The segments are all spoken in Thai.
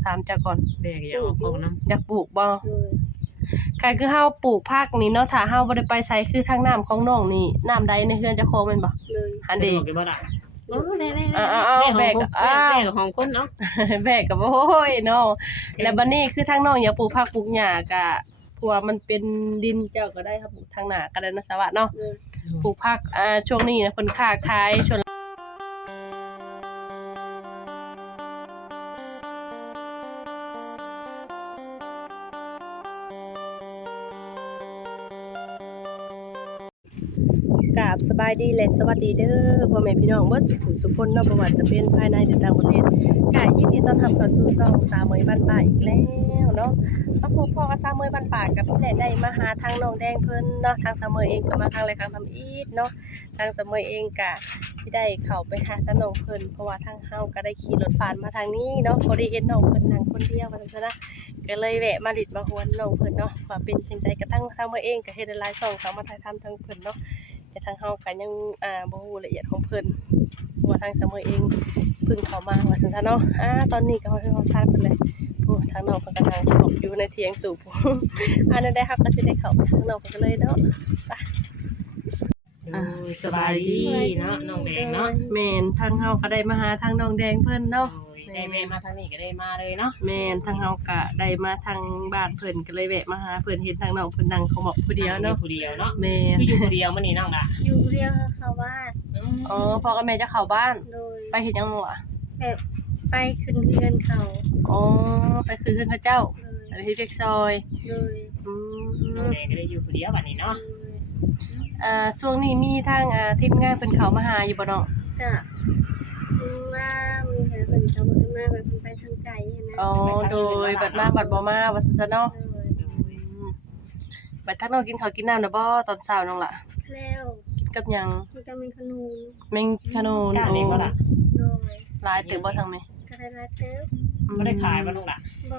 ถามเจ้าก่อนแบกอยากออกกองน้ำอยากปลูกบ่โดยก็คือเฮาปลูกผักนี่เนาะถ้าเฮาบ่ได้ไปไสคือทางน้ำของน้องนี่น้ำใดในเฮือนเจ้าของแม่นบ่เลยอันเด้สะดวกอยู่บ่ล่ะโอ้แน่ๆๆแบกของคนเนาะแบกก็บ่โอ้ยเนาะแล้วบัดนี้คือทางน้องอยากปลูกผักปลูกหญ้าก็เพราะว่ามันเป็นดินเจ้าก็ได้ครับปลูกทางหน้าก็ได้นะสวัสดิ์เนาะเลยปลูกผักช่วงนี้นะเพิ่นค้าขายช่วงกราบสบายดีและสวัสดีเด้อพ่อแม่พี่น้องเบิดสุขสุขคนเนาะบ่ว่าจะเป็นภายในหรือต่างประเทศก็ยินดีต้อนรับเข้าสู่ช่องสาวมวยบ้านป่าอีกแล้วเนาะมาพบพ่อกับสาวมวยบ้านป่ากับพี่แหละได้มาหาทางน้องแดงเพิ่นเนาะทางสาวมวยเองก็มาทางรายการทำอีทเนาะทางสาวมวยเองก็สิได้เข้าไปหาทางน้องเพิ่นเพราะว่าทางเฮาก็ได้ขี่รถผ่านมาทางนี้เนาะบ่ได้เห็นน้องเพิ่นนั่งคนเดียวว่าซั่นซะนะก็เลยแวะมาลิดมาฮวนน้องเพิ่นเนาะว่าเป็นจังไดก็ทางสาวมวยเองก็เฮ็ดหลายช่องเขามาถ่ายทำทางเพิ่นเนาะแต่ทางเฮาก็ยังบ่ฮู้ละเอียดของเพิ่นเพราะว่าทางสาวมวยเองเพิ่งเข้ามาว่าซั่นซะเนาะตอนนี้ก็เฮาทางเพิ่นเลยโอ้ทางน้องเพิ่นกำลังตกอยู่ในเถียงตู่พุ่นนั่นได้ครับก็สิได้เข้าไปทางน้องเพิ่นเลยเนาะสบายดีเนาะน้องแดงเนาะแม่นทางเฮาก็ได้มาหาทางน้องแดงเพิ่นเนาะได้แม่มาทางนี้ก็ได้มาเลยเนาะแม่นทางเฮาก็ได้มาทางบ้านเพิ่นก็เลยแวะมาหาเพิ่นเห็นทางน้องเพิ่นนั่งเขาหมอกผู้เดียวเนาะผู้เดียวเนาะแม่นอยู่ผู้เดียวมื้อนี้น้องล่ะอยู่เรียกเขาว่าอ๋อพ่อกับแม่จะเข้าบ้านโดยไปเฮ็ดหยังบ่ล่ะแบบไปขึ้นเรือนเขาอ๋อไปคืนเขาเจ้าเลยไปเฮ็ดเวียกซอยเลยอืมน้องแดงก็ได้อยู่ผู้เดียวบัดนี้เนาะช่วงนี้มีทางทีมงานเพิ่นเข้ามาหาอยู่บ่เนาะก็ว่ามีแต่เพิ่นเขาบ่ได้มาแบบเพิ่นไปทางไกลนะอ๋อโดยบัดมาบัดบ่มาว่าซั่นซะเนาะเลยบัดทางน้องกินข้าวกินน้ำแล้วบ่ตอนเช้าน้องล่ะแล้วกินกับหยังมันก็มีขนมแมงขนุนด้านนี้บ่ล่ะโดยหลายตึกบ่ทางนี้ก็ได้ละเติบบ่ได้ขายบ่น้องล่ะบ่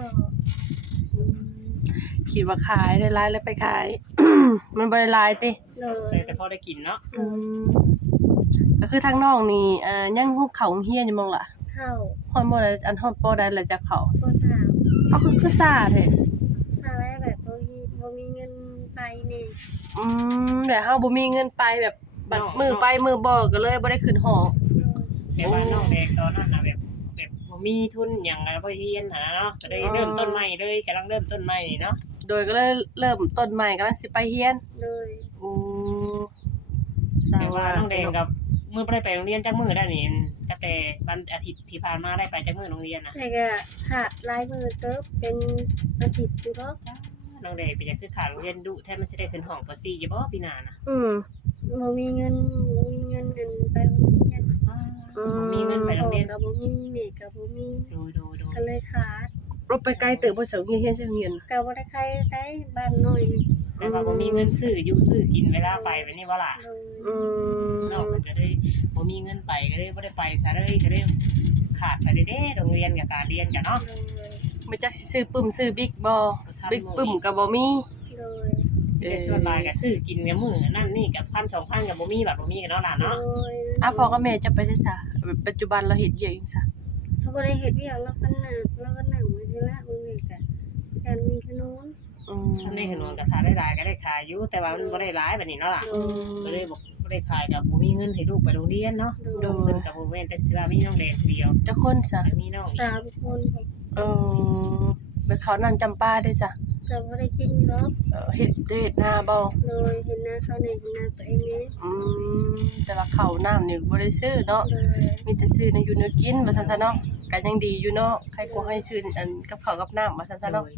คิดว่าขายได้หลายแล้วไปขาย มันบ่ได้หลายติเลยแต่พอได้กินเนาะก็คือทางน้องนี่ยังฮู้เข้าโรงเรียนอยู่มั้งล่ะเข้าฮอดบ่ได้อันฮอดปอได้แล้วจะเข้าปสามเอาคือซ่าแท้สาวแล้วแบบบ่มีเงินไปนี่แต่เฮาบ่มีเงินไปแบบบัดมือไปมือบ่ก็เลยบ่ได้ขึ้นหอแต่ว่าน้องแดงตอนนั้นน่ะแบบบ่มีทุนหยังแล้วบ่เรียนหาเนาะก็ได้เริ่มต้นใหม่เลยกำลังเริ่มต้นใหม่นี่เนาะโดยก็เลยเริ่มต้นใหม่กำลังสิไปเรียนเลยโอ้แต่ว่าน้องแดงกับมื้อบ่ได้ไปโรงเรียนจักมื้อได้นี่ตั้งแต่วันอาทิตย์ที่ผ่านมาได้ไปจักมื้อโรงเรียนน่ะแต่ก็ขาดลายมือเติบเป็นอาทิตย์อยู่เนาะน้องแดงเป็นจังคือขาโรงเรียนดุแท้มันสิได้ขึ้นห้องป .4 อยู่บ่ปีหน้าน่ะบ่มีเงินเงินไปโรงเรียนมีเงินไปโรงเรียนพ่อก็บ่มีแม่ก็บ่มีดูก็เลยขาดรถไปไกลเติบบ่เสิเรียนใช่เรียนก็บ่ได้ใครได้บ้านน้อยนี่แต่ว่าบ่มีเงินซื้ออยู่ซื้อกินเวลาไปแบบนี้บ่ล่ะเลยน้องมันก็เลยบ่มีเงินไปก็เลยบ่ได้ไปซะเลยก็เลยขาดไปเด้โรงเรียนกับการเรียนกันเนาะเลยบ่จักสิซื้อปึ้มซื้อบิ๊กบ่บิ๊กปึ้มก็บ่มีเลยแต่ส่วนหลายก็ซื้อกินกับมื้อนั่นนี่กับ1,000 2,000ก็บ่มีแบบบ่มีกันเนาะล่ะเนาะพ่อกับแม่จะไปไสซะปัจจุบันเราเฮ็ดเวียกจังซะเขาบ่ได้เฮ็ดเวียกแล้วก็หนักแล้วก็หนังมื้อที่ละมื้อนี้ก็การมีขนมทำในขนมก็ทานได้หลายก็ได้ขายอยู่แต่ว่ามันบ่ได้หลายแบบนี้เนาะล่ะก็เลยบ่ได้ขายก็บ่มีเงินให้ลูกไปโรงเรียนเนาะเพิ่นก็บ่แม่นแต่สิว่ามีน้องแดงคนเดียวจักคนซะมีน้อง 3คนเออไปเขานั่นจำปาได้ซะก็บ่ได้กินเนาะเฮ็ดนาบ่เลยเห็นหน้าเขาในเห็นหน้าตัวเองนี่แต่ว่าข้าวน้ำนี่บ่ได้ซื้อเนาะเลยมีแต่ซื้อในอยู่เนื้อกินว่าซั่นซะเนาะก็ยังดีอยู่เนาะใครกลัวให้ซื้ออันกับข้าวกับน้ำว่าซั่นซะเนาะ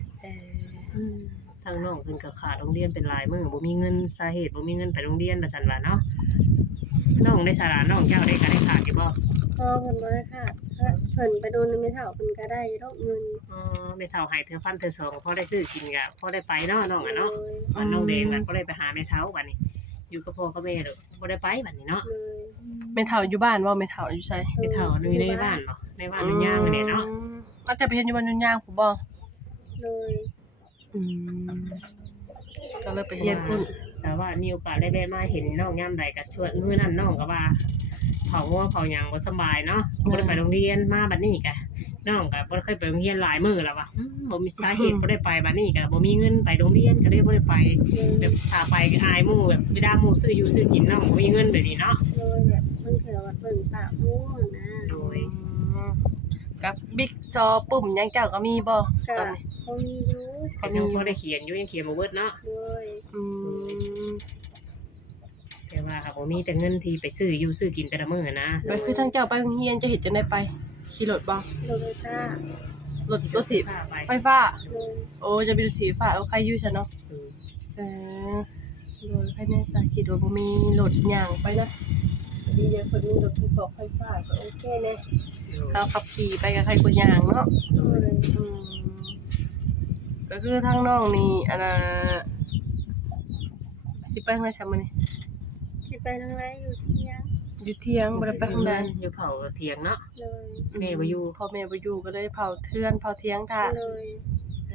ทางน้องเพิ่นก็ขาดโรงเรียนเป็นหลายมื้อบ่มีเงินสาเหตุบ่มีเงินไปโรงเรียนว่าซั่นว่าเนาะน้องได้สาระน้องเจ้าได้ก็ได้ขาดอยู่บ่พอเพิ่นบ่ได้ค่ะเพิ่นไปโดนไม่เท่าเพิ่นก็ได้ดอกเงินแม่เฒ่าให้เทื่อพันเทื่อสองพอได้ซื้อกินก็พอได้ไปเนาะน้องอ่ะเนาะน้องแดงก็บ่ได้ไปหาแม่เฒ่าบัดนี้อยู่กับพ่อกับแม่ดอกบ่ได้ไปบัดนี้เนาะเลยแม่เฒ่าอยู่บ้านบ่แม่เฒ่าอยู่ไสแม่เฒ่าอยู่ในบ้านบ่ในบ้านมันย่างนี่เนาะอาจจะไปเฮ็ดอยู่บ้านยุ่นยางผู้บ่เลยก็เลยไปเฮ็ดพุ่นสาว่ามีโอกาสได้แวะมาเห็นน้องยามใดก็ชวนมื้อนั้นน้องก็ว่าเผางัวเผาหยังบ่สบายเนาะบ่ได้ไปโรงเรียนมาบัดนี้ก็น้องก็บ่เคยไปโรงเรียนหลายมื้อแล้วว่ะบ่มีสาเหตุบ่ได้ไปบัดนี้ก็บ่มีเงินไปโรงเรียนก็เลยบ่ได้ไปแบบถ้าไปก็อายหมู่แบบเวลาหมู่ซื้ออยู่ซื้อกินน้องบ่มีเงินแบบนี้เนาะโดยแบบมันเถื่อว่าเบิ่งปากหมู่นะโดยกับบิ๊กซอปุ่มยังเจ้าก็มีบ่ก็ตอนนี้เขามีอยู่เขายังบ่ได้เขียนอยู่ยังเขียนบ่เบิดเนาะโดยอืมแต่ว่าครับบ่มีแต่เงินที่ไปซื้ออยู่ซื้อกินแต่ละมื้อนะไปคือทางเจ้าไปโรงเรียนจะเฮ็ดจังได๋ไปขี่รถบ่โดยค่ารถถีบพาไปไฟฟ้าโดยโอ้จะเป็นสีฟ้าเอาใครอยู่ซั่นเนาะอืมโดยภายในสาคิดว่าบ่มีรถย่างไปนะดีเดี๋ยวเพิ่นมีรถไฟฟ้าก็โอเคแน่เอาขับขี่ไปกับใครก็ย่างเนาะโดยอืมก็คือทางน้องนี่อันน่ะสิไปทางไหนซะมื้อนี้สิไปทางไรอยู่เที่ยงอยู่เที่ยงบ่ได้ไปทางใดอยู่เผาเถียงเนาะเลยแม่บ่อยู่พ่อแม่บ่อยู่ก็เลยเผาเทือนเผาเที่ยงท่าเลยเอ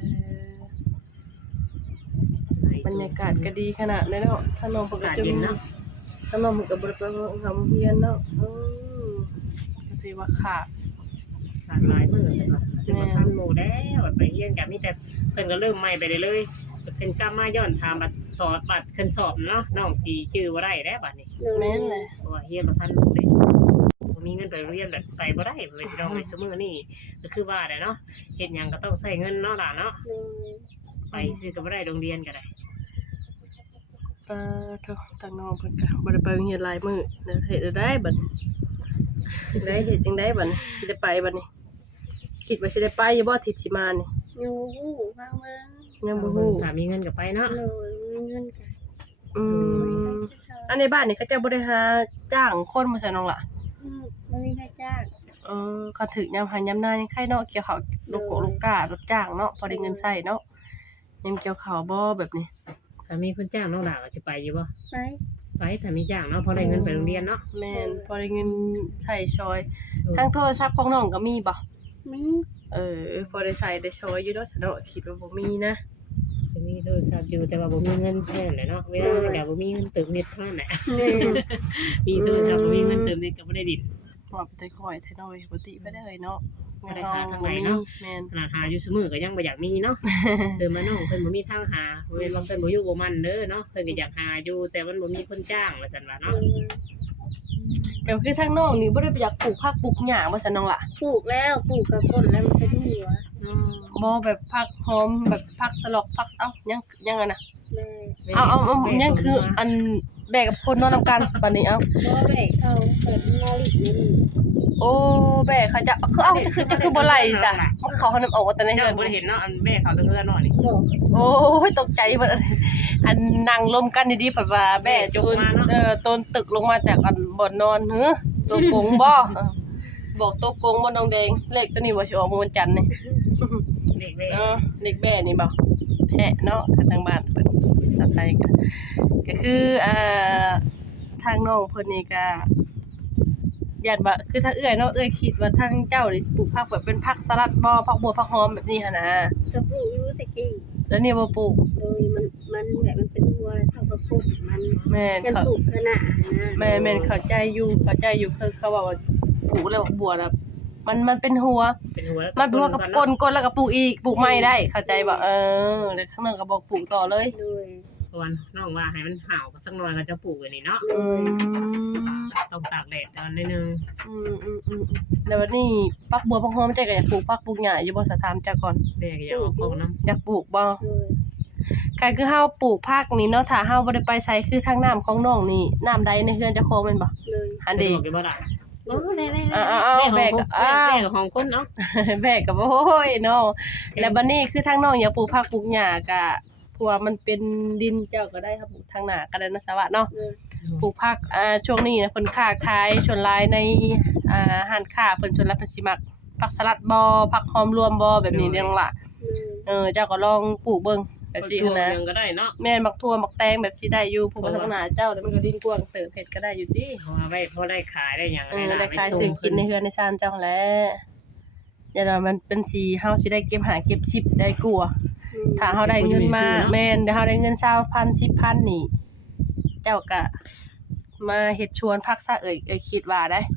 อบรรยากาศก็ดีขนาดเลยเนาะทางน้องเพิ่นอาก็กาศจะเย็นเนาะทางน้องเพิ่นก็บ่ได้ไปโรงเรียนเนาะก็สิว่าขาดหลายมื้อเลยว่ะคือบ่ทันหมู่แล้วไปเรียนก็มีแต่เพิ่นก็เริ่มใหม่ไปเรื่อยๆเพิ่นกลับมาย้อนถามบัดสอบบัดขึ้นสอบเนาะน้องสิจื้อบ่ได้แล้วบัดนี้แม่นเลยเพราะว่าเรียนบ่ทันหมู่เลยบ่มีเงินไปโรงเรียนแบบไปบ่ได้เว้ยพี่น้องในซุมื้อนี้ก็คือว่าแหละเนาะเฮ็ดหยังก็ต้องใช้เงินเนาะล่ะเนาะเลยไปซื้อก็บ่ได้โรงเรียนก็ได้ก็ทางน้องเพิ่นก็บ่ได้ไปโรงเรียนหลายมื้อเดี๋ยวเฮ็ดได้บัดเฮ็ดจังได๋บัดนี้สิได้ไปบัดนี้คิดว่าสิได้ไปอยู่บ่อาทิตย์สิมานี่อยู่ฟังเบิ่งยังบ่ฮู้ถ้ามีเงินก็ไปเนาะเลยมีเงินกันอืมอันในบ้านนี่เขาเจ้าบ่ได้หาจ้างคนมาใส่น้องล่ะมันมีค่าจ้างเขาถึกยามหายามหน้ายังไข่เนาะเกี่ยวข้าวลูกลูกก้ารถจ้างเนาะพอได้เงินใช้เนาะยังเกี่ยวข้าวบ่แบบนี้ถ้ามีคนจ้างน้องดาวก็จะไปอยู่บ่ไปไปถ้ามีจ้างเนาะเพราะได้เงินไปโรงเรียนเนาะแม่นพอได้เงินใช้ซอยทางโทรศัพท์ของน้องก็มีบ่มีพอได้ใช้ได้ซอยอยู่เนาะฉันเนาะคิดว่าบ่มีนะจะมีโทรศัพท์อยู่แต่ว่าบ่มีเงินแท้เลยเนาะเวลาเดี๋ยวบ่มีเงินเติมเน็ตเท่านั้นแหละนี่มีโทรศัพท์บ่มีเงินเติมเน็ตก็บ่ได้ดินว่าไปค่อยแท้น้อยปกติไปได้เลยเนาะบ่ได้หาทางไหนเนาะแม่นขนาดหาอยู่ซุมื้อก็ยังบ่อยากมีเนาะ เชิญมาน้องเพิ่นบ่มีทางหาบ่แม่นว่าเพิ่นบ่อยู่บ่มันเด้อเนาะเพิ่นก็อยากหาอยู่แต่มันบ่มีคนจ้างว่าซั่นว่าเนาะก็คือทางน้องนี่บ่ได้อยากปลูกผักปลูกหญ้าว่าซั่นน้องล่ะปลูกแล้วปลูกกับต้นแล้วมันเป็นหัวบ่แบบผักหอมแบบผักสลอกผักยังอะนะแม่เอายังคืออันแบกกับคนนอนนำกันบัดนี้เอาเพราะว่าแบกเข้าเปิดงาลิกนี่โอ้แบกเขาจะคือเอาจะคือบ่ไหลจ้ะมันเขานำออกแต่ในเจ้าเฮือนบ่ได้เห็นเนาะอันแม่เขาตั้งเฮือนเนาะนี่บอกโอ้ยตกใจเบิดอันนั่งลมกันดีๆเพิ่นว่าแบกต้นตึกลงมาจากอันบ่อนนอนหือตัวกงบ่บอกตัวกงบ่น้องแดงเลขตัวนี้บ่สิออกมื้อวันจันทร์นี่เด็กเลขแบ่นี่บ่แพะเนาะทางบ้านเพิ่นสไตล์ก็คือทางน้องเพิ่นนี่ก็ย่านว่าคือทางเอื้อยเนาะเอื้อยคิดว่าทางเจ้านี่สิปลูกผักแบบเป็นผักสลัดบ่ผักบัวผักหอมแบบนี้หั่นน่ะกระปุกอยู่ตะกี้แล้วนี่บ่ปลูกโดยมันแบบมันเป็นหัวเท่ากับปุกมันแม่นกันเขาปลูกขนาดนะแม่นเข้าใจอยู่คือเขาว่าปลูกแล้วผักบัวน่ะมันเป็นหัวเป็นหัวมันเป็นหัวกับก้นแล้วก็ปลูกอีกปลูกใหม่ได้เข้าใจบ่แล้วข้างนอกก็บอกปลูกต่อเลยโดยวันน้องว่าให้มันห่าวสักหน่อยก็จะปลูกอันนี้เนาะอืมต้องตากแดดตอนนิดนึงแล้ววันนี้ปักบัวพักหอมใจก็อยากปลูกผักปลูกหญ้าอยู่บ่สะถามเจ้าก่อนแม่ก็อยากออกกองน้ำอยากปลูกบ่โดยก็คือเฮาปลูกผักนี่เนาะถ้าเฮาบ่ได้ไปไสคือทางน้ำของน้องนี่น้ำใดในเฮือนเจ้าของแม่นบ่เลยอันเดีสะดวกอยู่บ่ล่ะโอ้แม่แบกก็แม่ของคนเนาะแบกก็โอ้ยเนาะแล้วบัดนี้คือทางน้องอยากปลูกผักปลูกหญ้าก็ผัวมันเป็นดินเจ้าก็ได้ครับปลูกทางหน้าก็ได้นะสวัสดิ์เนาะเลยปลูกผักช่วงนี้นะเพิ่นค้าขายชวนหลายในห้านค้าเพิ่นชวนรับเพิ่นสิมักผักสลัดบ่ผักหอมรวมบ่แบบนี้เด้น้องล่ะเลยเจ้าก็ลองปลูกเบิ่งแบบสิตัวนะนึงก็ได้เนาะแม่นมักทั่วมักแตงแบบสิได้อยู่ผู้บ่ทางหน้าเจ้าแล้วมันก็ดินกว้างเติบเฮ็ดก็ได้อยู่ติเพราะว่าไว้พอได้ขายได้หยังได้ขายซื้อกินในเฮือนในซ่านเจ้าหั่นแหละอย่าว่ามันเป็นสิเฮาสิได้เก็บหาเก็บชิปได้กลัวถ้าเฮาได้เงินมาแม่นเดี๋ยวเฮาได้เงิน20,000 10,000นี่เจ้าก็มาเฮ็ดชวนผักซะเอ่ยคิดว่าได้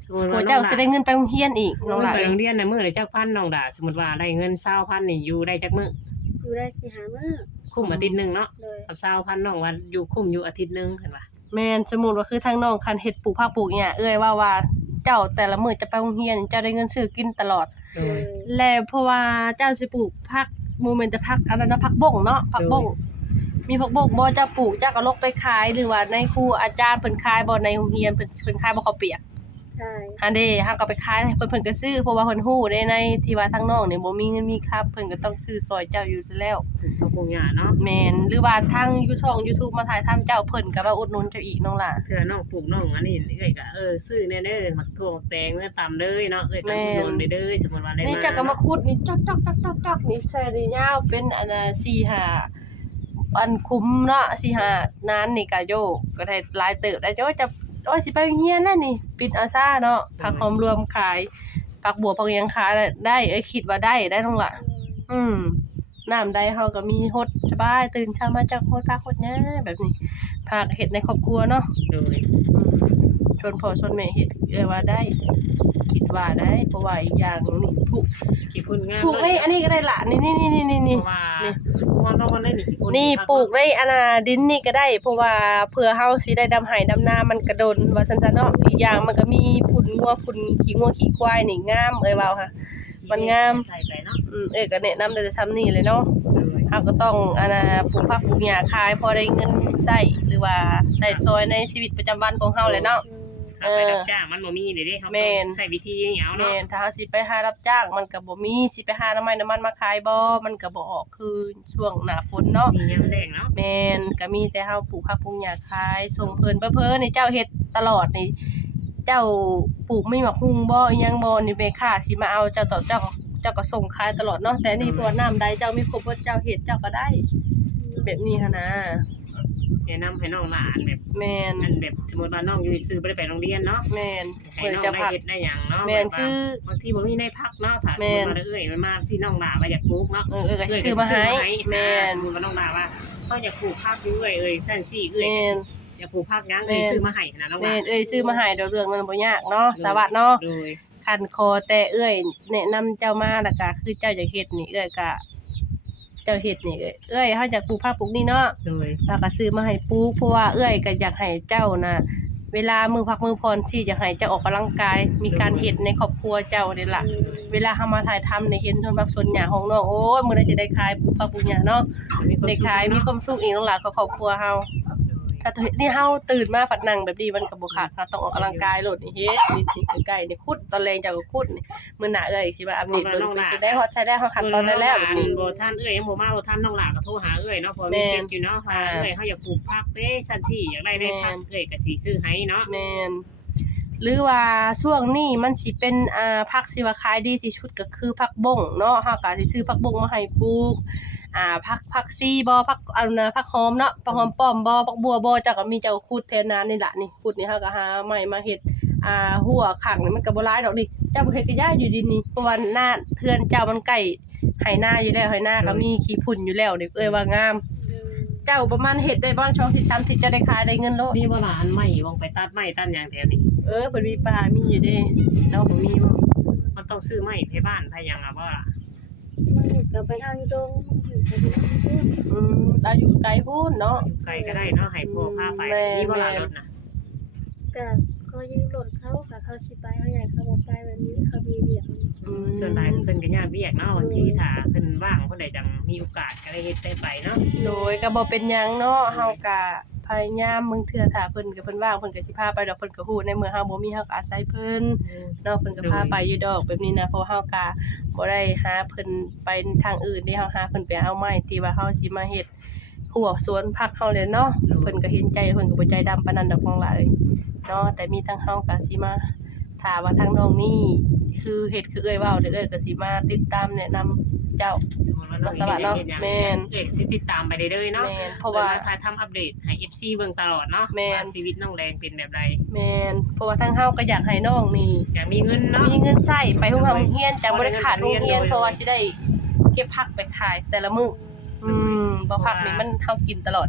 สมมุติผัวว่าเจ้าสิได้เงินไปโรงเรียนอีกน้น้ออง งหหลาลาเอ้โรยงเรียนน่ะมื้อละจักพันน้องดาสมมุติว่าได้เงิน20,000นี่อยู่ได้จักมื้ออยู่ได้4-5มื้อคุ้มอาทิตย์หนึงเนาะโดยกับ20,000น้องว่าอยู่คุ้มอยู่อาทิตย์หนึงเห็นบ่แม่นสมมุติว่าคือทางน้องคันเฮ็ดปลูกผักปลูกเนี่ยเอ้ยว่าเจ้าแต่ละมื้อจะไปโรงเรียนเจ้าได้เงินซื้อกินตลอดโดโดยยและเพราะว่าเจ้าสิปลูกผักบ่แม่นแต่ผักอันนั้นนะผักบ้งเนาะผักบ้งมีผักบ้งบ่เจ้าปลูกเจ้าก็ลกไปขายหรือว่าในครูอาจารย์เพิ่นขายบ่ในโรงเรียนเพิ่นขายบ่ข้าวเปียกใช่หันเด้เฮาก็ไปขายให้เพิ่นก็ซื้อเพราะว่าเพิ่นฮู้ได้ในที่ว่าทางน้องนี่บ่มีเงินมีค่าเพิ่นก็ต้องซื้อซอยเจ้าอยู่แล้วต้องปลูกหญ้าเนาะแม่นหรือว่าทางช่อง YouTube มาถ่ายทำเจ้าเพิ่นก็มาอุดหนุนเจ้าอีกน้องล่ะเทื่อน้องปลูกน้องอันนี้เอ้ยก็ซื้อแน่เด้อหมักถั่วหมักแตงเนื้อตำเลยเนาะเอ้ยก็อุดหนุนได้เด้อสมมุติว่าได้นี่มาเจ้าก็มาขุดนี่จอกๆๆๆๆนี่ใช่ได้ยาวเป็นอันน่ะ4-5อันคุ้มเนาะ4-5นานนี่ก็โยก็ได้หลายเติบได้โยจะโอ้ยสิไปโรงเรียนแล้วนี่ปิดอาซาเนาะผักหอมรวมขายผักบัวผักหยังขายได้คิดว่าได้น้องล่ะ น้ำใดเฮาก็มีฮดสบายตื่นเช้ามาจากฮดผักฮดหญ้าแบบนี้ผักเฮ็ดในครอบครัวเนาะโดยชวนพ่อชวนแม่เฮ็ดว่าได้ คิดว่าได้เพราะว่าอีกอย่างนี่ปลูกขี้พุ่นงามปลูกในอันนี้ก็ได้ล่ะนี่เพๆๆราะว่ามันได้นี่ขี้พุ่นๆนี่ปลูกในอันน่ะดินนี่ก็ได้ เพราะว่าเผื่อเฮาสิได้ดำไห้ดำนามันกระดนว่าซั่นๆเนาะอีกอย่างมันก็มีฝุ่นงัวฝุ่นขี้งัวขี้ควายนี่งามเว้าค่ะ มันงามใส่ไปเนาะก็แนะนำได้แต่ซ้ำนี่เลยเนาะ เฮาก็ต้องอันน่ะปลูกผักปลูกหญ้าขายพอได้เงินใช้หรือว่าใช้ซอยในชีวิตประจำวันของเฮาแหละเนาะเอาไปรับจ้างมันบ่มีเด้เฮาแม่นใช้วิธีเหาแม่เนาะนถ้าเฮาสิไปหารับจ้างมันก็บ่มีสิไปหาน้ำมันมาขายบ่มันก็บ่ออกคือช่วงหน้าฝนเนาะมียามแรงเนาะแม่นก็มีแต่เฮาปลูกผักปลูกหญ้าขายส่งเพิ่นเพ้อๆนี่เจ้าเฮ็ดตลอดนี่เจ้าปลูกมีหมักฮุงบ่อีหยังบ่นี่แม่ค้าสิมาเอาเจ้าต่อเจ้าก็ส่งขายตลอดเนาะแต่นี่เพราะว่าน้ำใดเจ้ามีครบบ่เจ้าเฮ็ดเจ้าก็ได้ แบบนี้หันนะแนะนำให้น้องหลานแบบแม่นอันแบบสมมุติว่าน้องอยู่ซื่อบ่ได้ไปโรงเรียนเนาะแม่นให้เพิ่นน้องจะได้พักเฮ็ดได้หยังเนาะแม่นบบว่าคือบางทีบ่มีในพักเนาะถ้าสมแม่มุนติว่ามันมาสิน้องหลานว่าอยากปลูกเนาะก็สิซื้อมาให้แม่นสมมุติว่าน้องหลานว่าเฮาอยากปลูกผักอยู่ซั่นซี่ก็แม่นอยากปลูกผักหยังแม่นซื้อมาให้นะน้องหแม่ลานนซื้อมาให้เดี๋ยวเรื่องมันบ่ยากเนาะสวัสดีเนาะโดยคันคอแต่แนะนำเจ้ามาแล้วก็คือเจ้าอยากเฮ็ดนี่ก็เจ้าเฮ็ดนี่เฮาอยากปลูกผักปลูกนี่เนาะโดยแล้วก็ซื้อมาให้ปลูกเพราะว่าก็อยากให้เจ้าน่ะเวลามือพักมือพรสิอยากให้เจ้าออกกำลังกาย มีการเฮ็ดในครอบครัวเจ้านี่ล่ะ เวลาเฮามาถ่ายทำนี่เห็นต้นผักสวนหญ้าของน้องโอ้ยมื้อใดสิได้ขายปลูกผักปลูกหญ้าเนาะได้ขายมีความสุขอีกน้องหลานกับครอบครัวเฮา ถ้านี่เฮาตื่นมาฝัดนั่งแบบนี้มันก็บ่คักเราต้องออกกำลังกายโลดนี่เฮ็ดนี่ใกล้ๆนี่ขุดตอนแรงเจ้าก็ขุดนี่มื้อหน้าสิมาอัปเดตเบิ่งเป็นจังได๋ฮอดใช้ได้ฮอดขั้นตอนได้แล้วแบบนี้บ่ทันยังบ่มาบ่ทันน้องหลานก็โทรหาเนาะเพราะมีเฮ็ดอยู่เนาะเฮาอยากปลูกผักเด้ซั่นซี่อยากได้ผักก็สิซื้อให้เนาะแม่นหรือว่าช่วงนี้มันสิเป็นผักสิว่าขายดีที่สุดก็คือผักบงเนาะเฮาก็สิซื้อผักบงมาให้ปลูกผักซีบ่ผักอันน่ะผักหอมเนาะผักหอมป้อมบ่ผักบัวบ่เจ้าก็มีเจ้าขุดแทนนานี่ล่ะนี่ขุดนี่เฮาก็หาไม้มาเฮ็ดหัวข้างนี่มันก็บ่หลายดอกนี่เจ้าบ่เฮ็ดก็ย้ายอยู่ดินนี่เพราะว่าหน้าเฮือนเจ้ามันใกล้ไหนาอยู่แล้วไหนาก็มีขี้พุ่นอยู่แล้วนี่ว่างาม เจ้าประมาณเฮ็ดได้บ่ช่องที่3ที่จะได้ขายได้เงินโลดมีบ่ล่ะอันใหม่วงไปตัดไม้ตัดหยังแถวนี้เพิ่นมีปลามีอยู่เด้เจ้าบ่มีบ่มันต้องซื้อไม้ไผบ้านไผหยังอ่ะบ่ล่ะมันก็ไปเอาอยู่ดงมันก็ไปเอาอยู่ดงเราอยู่ไกลพู้นเนาะอยู่ไกลก็ได้เนาะให้พ่อพาไปมีบ่ล่ะรถน่ะก็เขายืมรถเขาก็เขาสิไปเขาใหญ่เขาบ่ไปแบบนี้เขามีเวียกส่วนหลายเพิ่นก็ย่านเวียกเนาะบางทีถ้าเพิ่นว่างเพิ่นได้จังมีโอกาสก็ได้เฮ็ดได้ไปเนาะโดยก็บ่เป็นหยังเนาะเฮาก็พยายามมึงเทื่อถ้าเพิ่นก็เพิ่นว่างเพิ่นก็สิพาไปดอกเพิ่นก็ฮู้ในเมื่อเฮาบ่มีเฮาก็อาศัยเพิ่นเนาะเพิ่นก็พาไปอยู่ดอกแบบนี้นะเพราะเฮาก็บ่ได้หาเพิ่นไปทางอื่นเด้เฮาหาเพิ่นไปเอาไม้ที่ว่าเฮาสิมาเฮ็ดหัวสวนผักเฮาเลยเนาะเพิ่นก็เห็นใจเพิ่นก็บ่ใจดำปานนั้นดอกของหลายเนาะแต่มีทางเฮาก็สิมาถ้าว่าทางน้องนี่คือเฮ็ดคือเว้าเด้อก็สิมาติดตามแนะนำเจ้าสมมุติว่าน้องเฮ็ดหยังเฮ็ดหยังสิติดตามไปได้เลยเนาะแม่นเพราะว่าถ่ายทำอัปเดตให้ FC เบิ่งตลอดเนาะแม่นว่าชีวิตน้องแดงเป็นแบบใดแม่นเพราะว่าทางเฮาก็อยากให้น้องนี่อยากมีเงินเนาะมีเงินใช้ไปโรงเรียนจังบ่ได้ขาดโรงเรียนเพราะว่าสิได้เก็บผักไปขายแต่ละมื้อบ่ผักนี่มันเฮากินตลอดเด้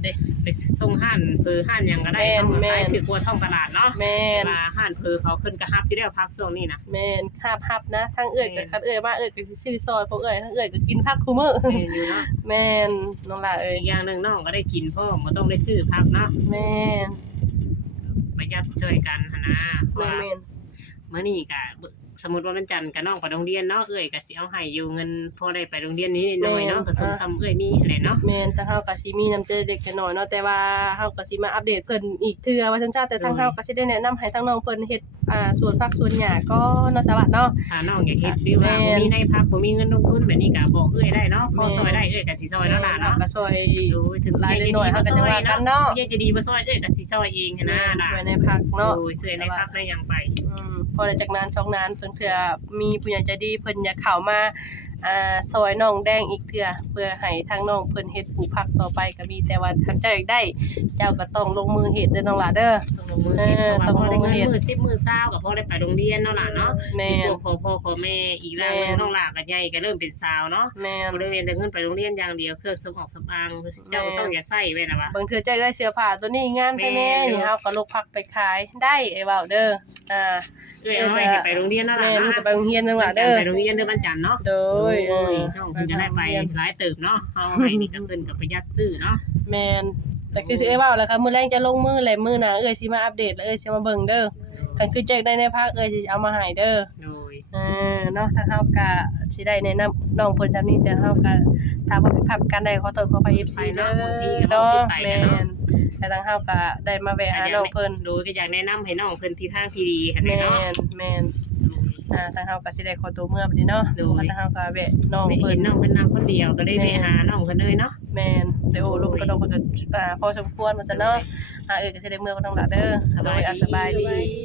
ไปส่งห้านห้านหยังก็ได้เนาะขายถือกลัวท่องตลาดเนาะแม่นว่าห้านเขาขึ้นก็ฮับอยู่แล้วพักช่วงนี้นะแม่นฮับนะทางเอื้อยก็คันเอื้อยมาเอื้อยก็สิซื้อซอยเพราะเอื้อยทางเอื้อยก็กินผักคุมื้อแม่นอยู่เนาะแม่นน้องหล่ะเอ้ยอีกอย่างหนึงน้องก็ได้กินพร้อมบ่ต้องได้ซื้อพักเนาะแม่นประหยัดช่วยกันหั่นนะแม่ว่านมื้อนี้ก็สมมุติว่ามันจันทร์ก็น้องไปโรงเรียนเนาะเอ้ยก็สิเอาให้อยู่เงินพอได้ไปโรงเรียนนี้นิดหน่อยเนาะก็สมซ้ำเอ้ยมีหั่นแหละเนาะแม่นแต่เฮาก็สิมีน้ำใจเด็กน้อยเนาะแต่ว่าเฮาก็สิมาอัปเดตเพิ่นอีกเทื่อว่าซั่นจ้าแต่ทางเฮาก็สิได้แนะนำให้ทางน้องเพิ่นเฮ็ดสวนผักสวนหญ้าก็เนาะสวัสดีเนาะถ้าน้องอยากเฮ็ดหรือว่าบ่มีในพักบ่มีเงินลงทุนแบบนี้ก็บอกเอ้ยได้เนาะพอซอยได้เอ้ยก็สิซอยแล้วล่ะเนาะก็ช่วยโดยถึงรายได้น้อยเฮาก็จะว่ากันเนาะเอ้ยจะดีบ่ซอยเอ้ยก็สิซอยเองหั่นนะล่ะช่วยในผักเนาะโดยช่วยในพักได้หยังไปพอหลังจากนั้นช่องนั้นเพิ่นเทื่อมีผู้ใหญ่ใจดีเพิ่นอยากเข้ามาซอยน้องแดงอีกเทื่อเพื่อให้ทางน้องเพิ่นเฮ็ดปลูกผักต่อไปก็มีแต่ว่าถ้าเจ้าอยากได้เจ้าก็ต้องลงมือเฮ็ดเด้อน้องหล่ะเด้อต้องลงมือเฮ็ดเพราะว่าพอได้เงินมื้อ10มื้อ20ก็พอได้ไปโรงเรียนเนาะล่ะเนาะแม่นพอพ่อแม่อีกแล้วน้องหล่ะก็ใหญ่ก็เริ่มเป็นสาวเนาะแม่นบ่ได้เรียนแต่เงินไปโรงเรียนอย่างเดียวเครื่องสมองสำอางเจ้าก็ต้องอย่าใส่ไว้นะวะบางเทื่อเจ้าได้เสื้อผ้าตัวนี้งามแท้แม่แม่นี่เฮาก็ลกผักไปขายได้ไอ้เว้าเด้อเอ้ยเอาไว้ให้ไปโรงเรียนเนาะแม่ล่ะลูกเนาะก็ไปโรงเรียนจังหวัวะนจันเด้ทอร์ไปโรงเรียนเด้อวันจันทร์เนาะโดยน้องเพิ่นจะได้ไปหลายเติบเนาะเฮาให้นี่ก็เงินก็ประหยัดซื้อเนาะแม่นแต่คือสิเอ้ยเว้าแล้วค่ะมื้อแรงจะลงมือแหละมื้อหน้าเอ้ยสิมาอัปเดตแล้วเอ้ยสิมาเบิ่งเด้อคันคือแจ้งได้ในภาคเอ้ยสิเอามาให้เด้อโดยเนาะถ้าเฮาก็สิได้แนะนำน้องเพิ่นจำนี้แต่เฮาก็ถ้าบ่ผิดพลาดประการใดขอโทษขออภัย FC เด้อเนาะแม่นแต่ทางเฮาก็ได้มาแวะหาน้องเพิ่นโดยก็อยากแนะนำให้น้องเพิ่นที่ทางที่ดีหั่นแหแม่ละเนาะนแม่นทางเฮาก็สิได้ขอตัวเมื่อบัดนี้เนาะทางเฮาก็แวะน้องไปเพิ่เห็นนน้องเพิ่นนำคนเดียวก็ได้ไปหาน้องเพิ่นเลยเนาะแม่นแต่โอ้ลุงก็น้องเพิ่นก็พอสมควรว่าซั่นเนาะเอ้ยก็สิได้เมื่อบ่ต้องละเด้อสบายดีโดยสบาย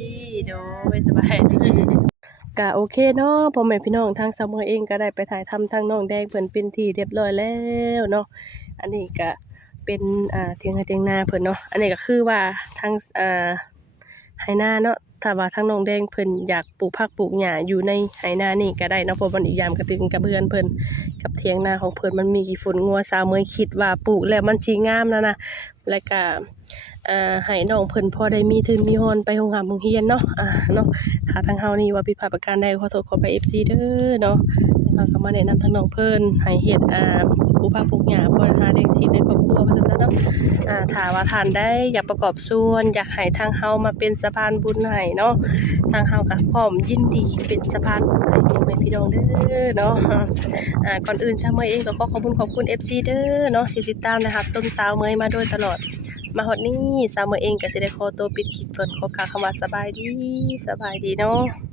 ดีก็โอเคเนาะพ่อแม่พี่น้องทางสามอยเองก็ได้ไปถ่ายทำทางน้องแดงเพิ่นเป็นที่เรียบร้อยแล้วเนาะอันนี้ก็เป็นเถียงให้เถียงนาเพิ่นเนาะอันนี้ก็คือว่าทางไหนาเนาะถ้าว่าทางน้องแดงเพิ่นอยากปลูกผักปลูกหญ้าอยู่ในไหนานี่ก็ได้เนาะเพราะมันอีกยามก็ตึงกับเพื่อนเพิ่นกับเถียงนาของเพิ่นมันมีกี่ฝนงัวสาวเมยคิดว่าปลูกแล้วมันสิงามแล้วนะแล้วก็ให้น้องเพิ่นพอได้มีทุนมีฮอนไปโรงเรียนเนาะเนาะถ้าทางเฮานี่ว่าผิดพลาดประการใดขอโทษขอไป FC เด้อเนาะแล้วก็มาแนะนำทางน้องเพิ่นให้เฮ็ดปลูกผักปลูกหญ้าเพื่อหาเลี้ยงชีพในครอบครัวว่าซั่นซะเนาะถ้าว่าท่านได้อยากประกอบส่วนอยากให้ทางเฮามาเป็นสะพานบุญให้เนาะทางเฮาก็พร้อมยินดีเป็นสะพานบุญให้พ่อแม่พี่น้องเด้อเนาะก่อนอื่นชาวเมยเองก็ขอขอบคุณ FC เด้อเนาะที่ติดตามนะครับส้มสาวเมยมาโดยตลอดมาฮอดนี้สาวเมยเองก็สิได้ขอตัวปิดคลิปก่อนขอกล่าวคำว่าสบายดีเนาะ